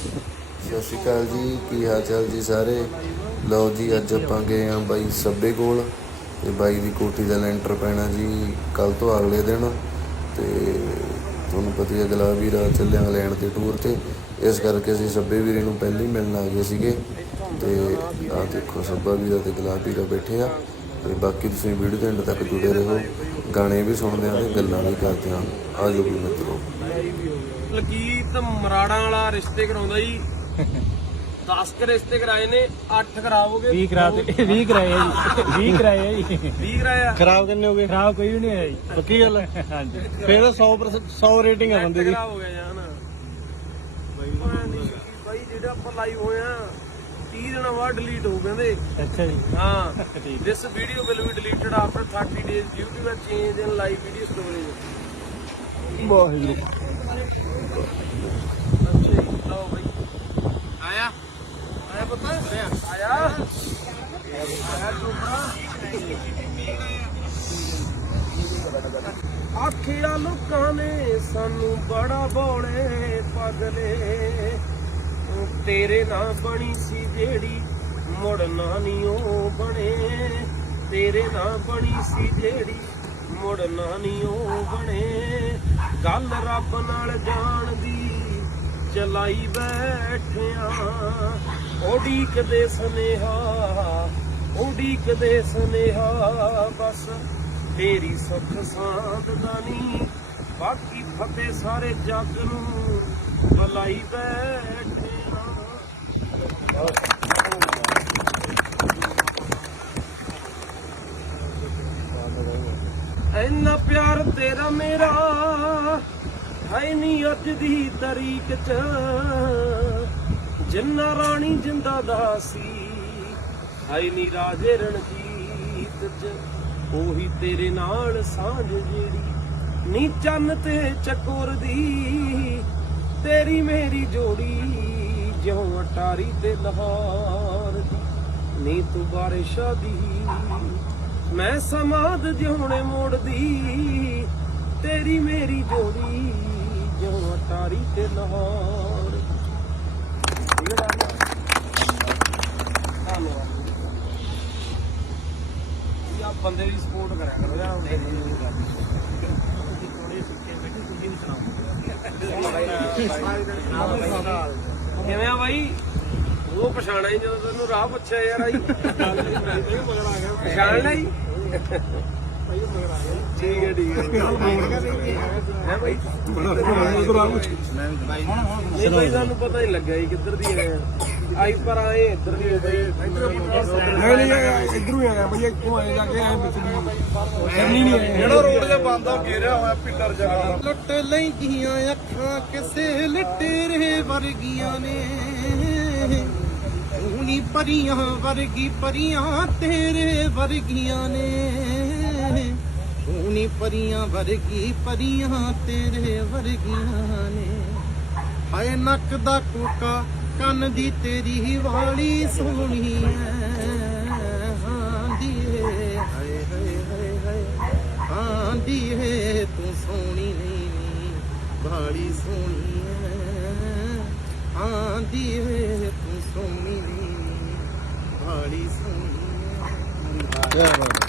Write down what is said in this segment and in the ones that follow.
ਸਤਿ ਸ਼੍ਰੀ ਅਕਾਲ ਜੀ ਕੀ ਹਾਲ ਚਾਲ ਜੀ ਸਾਰੇ ਲਓ ਜੀ ਅੱਜ ਆਪਾਂ ਗਏ ਆ ਬਾਈ ਸੱਬੇ ਕੋਲ ਤੇ ਬਾਈ ਦੀ ਕੋਠੀ ਦਾ ਲੈਂਟਰ ਪੈਣਾ ਜੀ ਕੱਲ ਤੋਂ ਅਗਲੇ ਦਿਨ ਤੇ ਤੁਹਾਨੂੰ ਪਤਾ ਹੀ ਅਗਲਾ ਵੀ ਰਾਤ ਚੱਲੇ ਲੈਣ ਤੇ ਟੂਰ ਤੇ ਇਸ ਕਰਕੇ ਅਸੀਂ ਸੱਬੇ ਵੀਰੇ ਨੂੰ ਪਹਿਲੀ ਹੀ ਮਿਲਣ ਆ ਗਏ ਸੀਗੇ ਤੇ ਆ ਦੇਖੋ ਸੱਬਾ ਵੀਰਾ ਤੇ ਗਲਾਬੀ ਵੀਰਾ ਬੈਠੇ ਆ ਤੇ ਬਾਕੀ ਤੁਸੀਂ ਵੀਡੀਓ ਦੇ ਅੰਤ ਤੱਕ ਜੁੜੇ ਰਹੋ ਗਾਣੇ ਵੀ ਸੁਣਦੇ ਆਂ ਤੇ ਗੱਲਾਂ ਵੀ ਕਰਦੇ ਆਂ ਆਜੋ ਵੀ ਮਿੱਤਰੋ ਲਕੀਤ ਮਰਾੜਾਂ ਵਾਲਾ ਰਿਸ਼ਤੇ ਕਰਾਉਂਦਾ ਜੀ 10 ਕਰ ਰਿਸ਼ਤੇ ਕਰਾਏ ਨੇ 8 ਕਰਾਓਗੇ 20 ਦੇ 20 ਕਰਾਏ ਜੀ 20 ਕਰਾਏ ਜੀ 20 ਕਰਾਇਆ ਖਰਾਬ ਕਿੰਨੇ ਹੋਗੇ ਖਰਾਬ ਕੋਈ ਵੀ ਨਹੀਂ ਆਇਆ ਜੀ ਪੱਕੀ ਗੱਲ ਹੈ ਹਾਂਜੀ ਫਿਰ 100% 100 ਰੇਟਿੰਗ ਆ ਬੰਦੇ ਦੀ ਖਰਾਬ ਹੋ ਗਿਆ ਜਾਨ ਬਾਈ ਜਿਹੜਾ ਆਪਾਂ ਲਾਈਵ ਹੋਇਆ 30 ਦਿਨਾਂ ਬਾਅਦ ਡਿਲੀਟ ਹੋ ਕਹਿੰਦੇ ਅੱਛਾ ਜੀ ਹਾਂ this video will be deleted after 30 days YouTube to change in live video storage Waheguru ਲਓ ਆਇਆ ਆਇਆ ਪੁੱਤ ਆਇਆ ਆਖੀਆਂ ਲੋਕਾਂ ਨੇ ਸਾਨੂੰ ਬੜਾ ਬੋੜੇ ਪਗਲੇ ਤੇਰੇ ਨਾਲ ਬਣੀ ਸੀ ਜਿਹੜੀ ਮੁੜਨਾ ਨਹੀਂ ਉਹ ਬਣੇ ਤੇਰੇ ਨਾਲ ਬਣੀ ਸੀ ਜਿਹੜੀ ਮੁੜਨਾ ਨਹੀਂ ਉਹ ਬਣੇ ਗੱਲ ਰੱਬ ਨਾਲ ਜਾਣਦੀ ਚਲਾਈ ਬੈਠਿਆਂ ਸੁਨੇਹਾ ਓਡੀ ਕਦੇ ਸੁਨੇਹਾ ਬਸ ਤੇਰੀ ਸੁੱਖ ਸਾਦ ਦਾਨੀ ਨਹੀਂ ਬਾਕੀ ਫਤੇ ਸਾਰੇ ਜੱਗ ਨੂੰ ਬਲਾਈ ਬੈਠਿਆਂ ਐਨਾ ਪਿਆਰ ਤੇਰਾ ਮੇਰਾ ਹੈ ਨਹੀਂ ਅੱਜ ਦੀ ਤਰੀਕ ਚ ਜਿੰਨਾ ਰਾਣੀ ਜਿੰਦਾ ਦਾ ਸੀ ਹੈ ਨਹੀਂ ਰਾਜੇ ਰਣਜੀਤ ਚ ਉਹੀ ਤੇਰੇ ਨਾਲ ਸਾਂਝ ਜਿਹੜੀ ਨੀ ਚੰਨ ਤੇ ਚਕੋਰ ਦੀ ਤੇਰੀ ਮੇਰੀ ਜੋੜੀ ਜਿਉਂ ਅਟਾਰੀ ਤੇ ਲਹਾਰ ਦੀ ਨੀ ਤੂੰ ਬਾਰਿਸ਼ਾ ਦੀ ਮੈਂ ਸਮਾਦ ਜਿਉਣੇ ਮੋੜਦੀ ਤੇਰੀ ਮੇਰੀ ਜੋੜੀ ਜੋ ਅਟਾਰੀ ਤੇ ਲਾਹੌਰ ਠੀਕ ਹੈ ਧੰਨਵਾਦ ਆ ਬੰਦੇ ਦੀ ਸਪੋਰਟ ਕਰਿਆ ਕਰੋ ਯਾਰ ਨਹੀਂ ਨਹੀਂ ਥੋੜੇ ਸੁੱਕੇ ਬੈਠੇ ਤੁਸੀਂ ਵੀ ਸੁਣਾਓ ਕਿਵੇਂ ਆ ਬਾਈ ਉਹ ਪਛਾਣਾ ਹੀ ਜਦੋਂ ਤੈਨੂੰ ਰਾਹ ਪੁੱਛਿਆ ਯਾਰ ਆਈ ਆ ਗਿਆ ਪਛਾਣ ਲਈ ਭਾਈ ਮਗਰ ਆ ਗਿਆ ਠੀਕ ਹੈ ਠੀਕ ਹੈ ਹੈ ਬਾਈ ਨਹੀਂ ਪਤਾ ਹੀ ਲੱਗਿਆ ਕਿੱਧਰ ਦੀ ਆਈ ਪਰ ਆਏ ਇੱਧਰ ਨਹੀਂ ਆਇਆ ਜਾ ਕੇ ਨਹੀਂ ਰੋਡ ਹੋਇਆ ਲੁੱਟ ਲੈਂਦੀਆਂ ਅੱਖਾਂ ਕਿਸੇ ਲਟੇਰੇ ਵਰਗੀਆਂ ਨੇ ਨੀ ਪਰੀਆਂ ਵਰਗੀ ਪਰੀਆਂ ਤੇਰੇ ਵਰਗੀਆਂ ਨੇ ਨੀ ਪਰੀਆਂ ਵਰਗੀ ਪਰੀਆਂ ਤੇਰੇ ਵਰਗੀਆਂ ਨੇ ਹਾਏ ਨੱਕ ਦਾ ਕੋਕਾ ਕੰਨ ਦੀ ਤੇਰੀ ਵਾਲੀ ਸੋਹਣੀ ਹੈ ਹਾਂਦੀ ਏ ਹਾਏ ਹਾਏ ਹਾਏ ਹਾਏ ਹਾਂ ਤੂੰ ਸੋਹਣੀ ਨਹੀਂ ਵਾਲੀ ਸੋਹਣੀ ਹੈ ਹਾਂਦੀ ਏ ਤੂੰ ਸੋਹਣੀ ਨਹੀਂ ਵਾਲੀ ਸੋਹਣੀ ਹੈ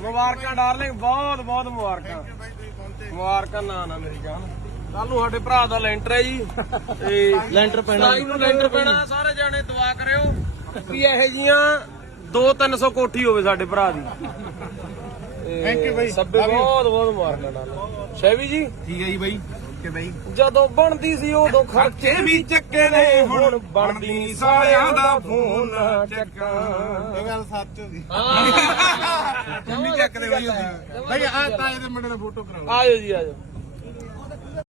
ਮੁਬਾਰਕਾਂ ਡਾਰਲਿੰਗ ਬਹੁਤ ਬਹੁਤ ਮੁਬਾਰਕਾਂ ਮੁਬਾਰਕਾਂ ਨਾ ਨਾ ਮੇਰੀ ਜਾਨ ਕੱਲ ਨੂੰ ਸਾਡੇ ਭਰਾ ਦਾ ਲੈਂਟਰ ਹੈ ਜੀ ਤੇ ਲੈਂਟਰ ਪੈਣਾ ਨੂੰ ਲੈਂਟਰ ਪੈਣਾ ਸਾਰੇ ਜਾਣੇ ਦੁਆ ਕਰਿਓ ਵੀ ਇਹੋ ਜੀਆਂ 2-300 ਕੋਠੀ ਹੋਵੇ ਸਾਡੇ ਭਰਾ ਦੀ ਥੈਂਕ ਯੂ ਬਾਈ ਸਭੇ ਬਹੁਤ ਬਹੁਤ ਮੁਬਾਰਕਾਂ ਨਾਲ ਸ਼ੈਵੀ ਜੀ ਠੀਕ ਹੈ ਜੀ ਬਾਈ ਕੇ ਬਈ ਜਦੋਂ ਬਣਦੀ ਸੀ ਉਦੋਂ ਖਰਚੇ ਵੀ ਚੱਕੇ ਨੇ ਹੁਣ ਬਣਦੀ ਸਾਰਿਆਂ ਦਾ ਫੋਨ ਚੱਕਾ ਇਹ ਗੱਲ ਸੱਚ ਹੋ ਗਈ ਹਾਂ ਮੰਮੀ ਚੱਕਦੇ ਬਈ ਬਈ ਆ ਤਾਂ ਇਹਦੇ ਮੁੰਡੇ ਦਾ ਫੋਟੋ ਕਰਾ ਆਜੋ ਜੀ ਆਜੋ